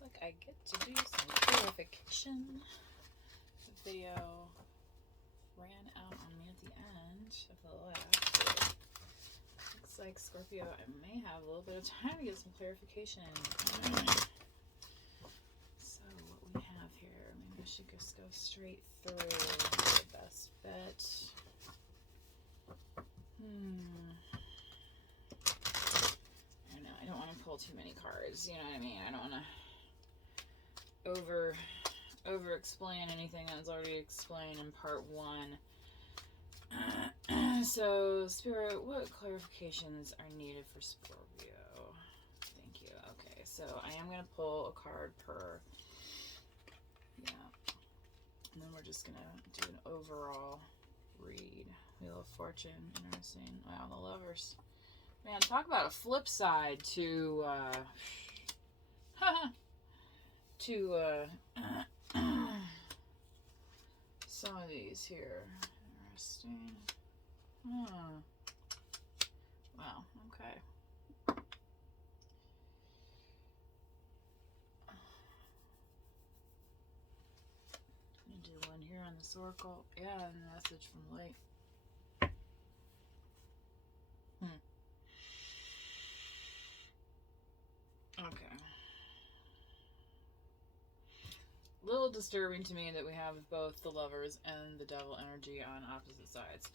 Looks like I get to do some clarification. The video ran out on me at the end of the last. Looks like Scorpio, I may have a little bit of time to get some clarification. So what we have here, maybe I should just go straight through the best bet. I know, I don't want to pull too many cards, you know what I mean? I don't want to over explain anything that was already explained in part 1. So, Spirit, what clarifications are needed for Scorpio? Thank you. Okay, so I am going to pull a card per. Yeah. And then we're just going to do an overall read. Wheel of Fortune. Interesting. Wow, the Lovers. Man, talk about a flip side to some of these here. Interesting. Wow, okay. I'm gonna do one here on this oracle. Yeah, and a message from Light. Okay. Little disturbing to me that we have both the Lovers and the Devil energy on opposite sides.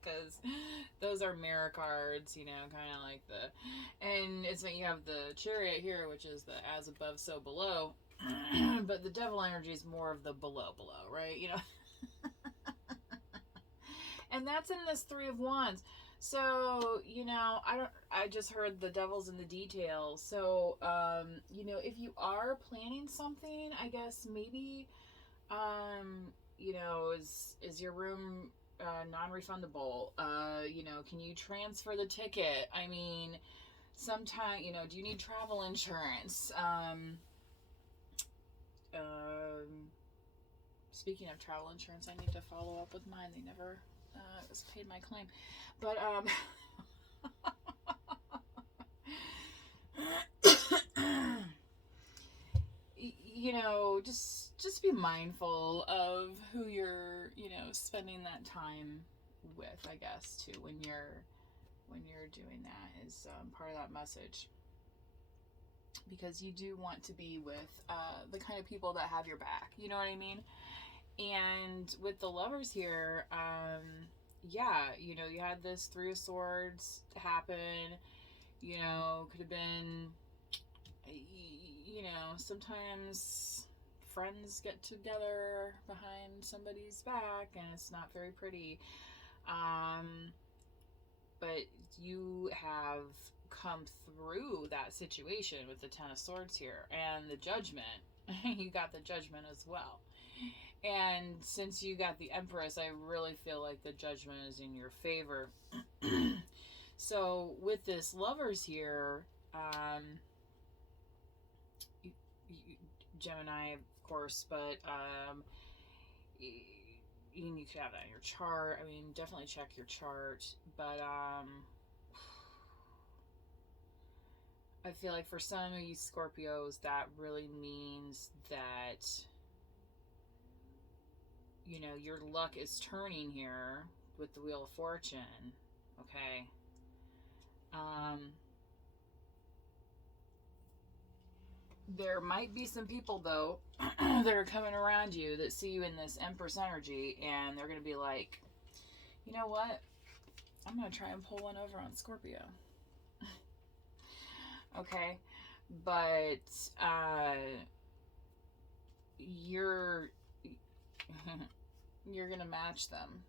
Because those are mirror cards, you know, kind of like the, and it's when you have the Chariot here, which is the as above, so below, but the Devil energy is more of the below, right? You know, and that's in this Three of Wands. So, you know, I just heard the devil's in the details. So, you know, if you are planning something, I guess maybe, you know, is your room non-refundable? You know, can you transfer the ticket? I mean, sometime, you know, do you need travel insurance? Speaking of travel insurance, I need to follow up with mine. They never paid my claim, but you know, just be mindful of who you're, you know, spending that time with, I guess, too, when you're doing that is part of that message, because you do want to be with the kind of people that have your back, you know what I mean? And with the Lovers here, yeah, you know, you had this Three of Swords happen, you know, could have been, you know, sometimes friends get together behind somebody's back and it's not very pretty. But you have come through that situation with the Ten of Swords here and the Judgment. You got the Judgment as well. And since you got the Empress, I really feel like the Judgment is in your favor. So with this Lovers here, Gemini, of course, but you could have that in your chart. I mean, definitely check your chart. But I feel like for some of you Scorpios, that really means that, you know, your luck is turning here with the Wheel of Fortune. Okay. There might be some people, though, that are coming around you that see you in this Empress energy, and they're going to be like, you know what? I'm going to try and pull one over on Scorpio. Okay? But you're going to match them.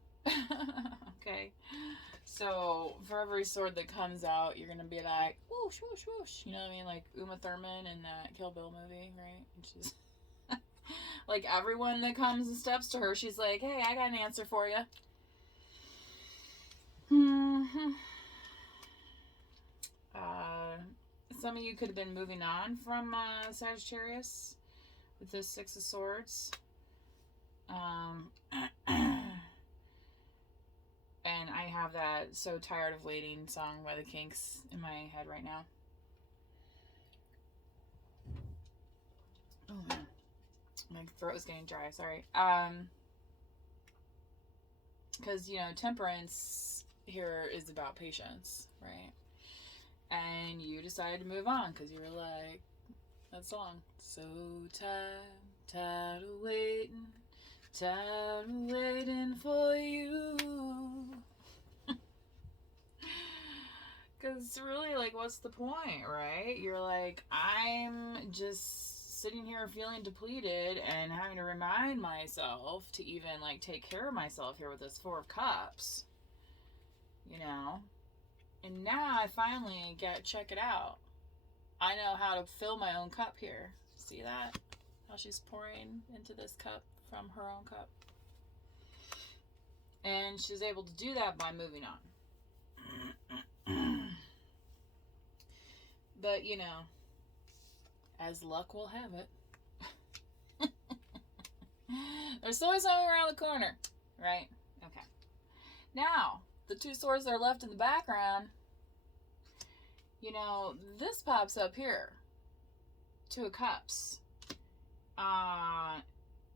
Okay? So for every sword that comes out, you're gonna be like, whoosh, whoosh, whoosh. You know what I mean? Like Uma Thurman in that Kill Bill movie, right? And she's like, everyone that comes and steps to her, she's like, hey, I got an answer for you. Some of you could have been moving on from Sagittarius with this Six of Swords. And I have that So Tired of Waiting song by the Kinks in my head right now. Oh man, my throat is getting dry. Sorry. Because temperance here is about patience, right? And you decided to move on because you were like, that song, so tired of waiting for you. Because really, like, what's the point, right? You're like, I'm just sitting here feeling depleted and having to remind myself to even, like, take care of myself here with this Four of Cups, And now I finally check it out. I know how to fill my own cup here. See that? How she's pouring into this cup from her own cup. And she's able to do that by moving on. But, as luck will have it, there's always something around the corner, right? Okay. Now, the two swords that are left in the background, this pops up here. Two of Cups.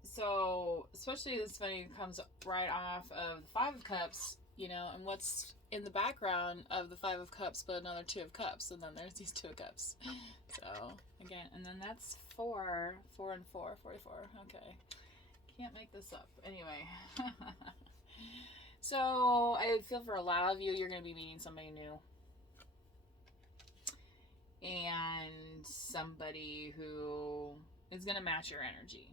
So, especially this funny comes right off of the Five of Cups, and what's in the background of the Five of Cups, but another Two of Cups, and then there's these Two of Cups. So, again, and then that's 4 and 4, 44. Okay. Can't make this up. Anyway. So, I feel for a lot of you, you're going to be meeting somebody new. And somebody who is going to match your energy.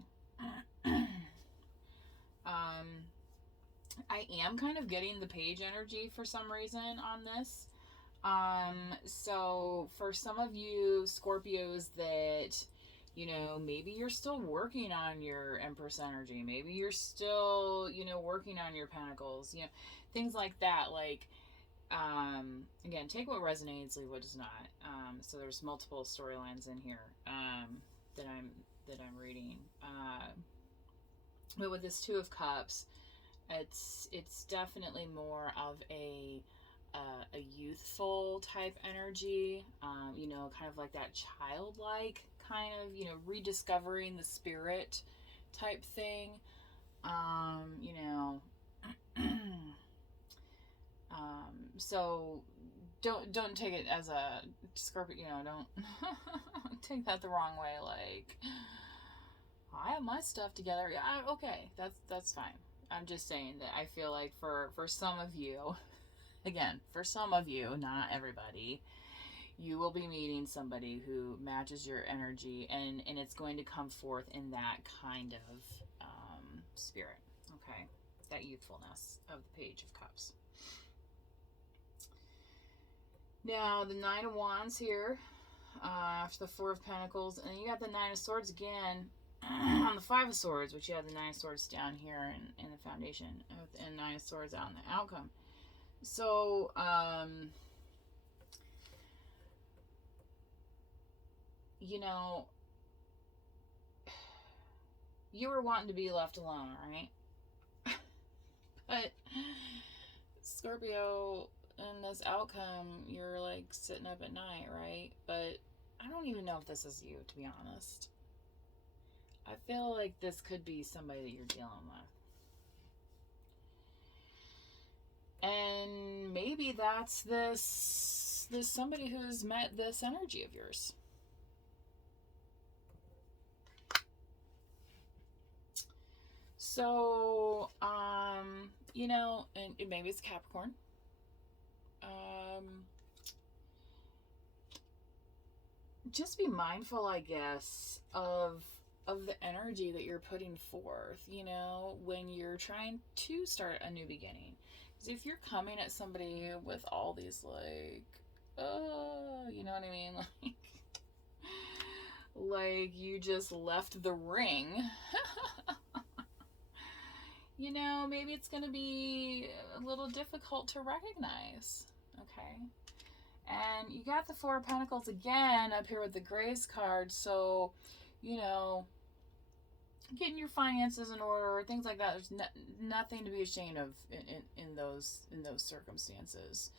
I am kind of getting the Page energy for some reason on this. So for some of you Scorpios that, maybe you're still working on your Empress energy. Maybe you're still, working on your Pentacles, things like that. Like, again, take what resonates, leave what does not. So there's multiple storylines in here, that I'm reading. But with this Two of Cups, it's definitely more of a youthful type energy, kind of like that childlike kind of, rediscovering the spirit type thing, so don't take it as a Scorpio, don't take that the wrong way, like, I have my stuff together. Yeah, okay, that's fine. I'm just saying that I feel like for some of you, again, for some of you, not everybody, you will be meeting somebody who matches your energy, and it's going to come forth in that kind of spirit, okay? That youthfulness of the Page of Cups. Now, the Nine of Wands here, after the Four of Pentacles, and then you got the Nine of Swords again, on the Five of Swords, which you have the Nine of Swords down here in the foundation, and Nine of Swords out in the outcome. So, you were wanting to be left alone, right? But Scorpio, in this outcome, you're like sitting up at night, right? But I don't even know if this is you, to be honest. I feel like this could be somebody that you're dealing with. And maybe that's this somebody who's met this energy of yours. So, and maybe it's Capricorn. Just be mindful, I guess, of the energy that you're putting forth, when you're trying to start a new beginning. Because if you're coming at somebody with all these, like, you know what I mean? Like you just left the ring. Maybe it's going to be a little difficult to recognize. Okay. And you got the Four of Pentacles again up here with the Grace card. So, getting your finances in order, things like that. There's nothing to be ashamed of in those circumstances,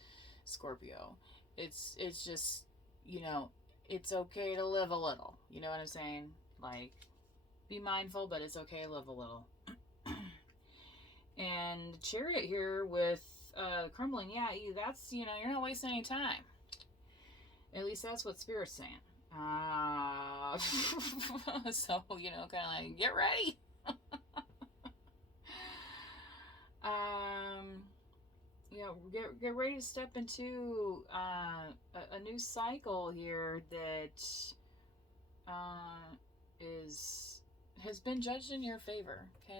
Scorpio. It's just, it's okay to live a little. You know what I'm saying? Like, Be mindful, but it's okay to live a little. And Chariot here with crumbling, yeah, that's, you're not wasting any time. At least that's what Spirit's saying. So, kind of like, get ready. um, get ready to step into a new cycle here that has been judged in your favor. Okay,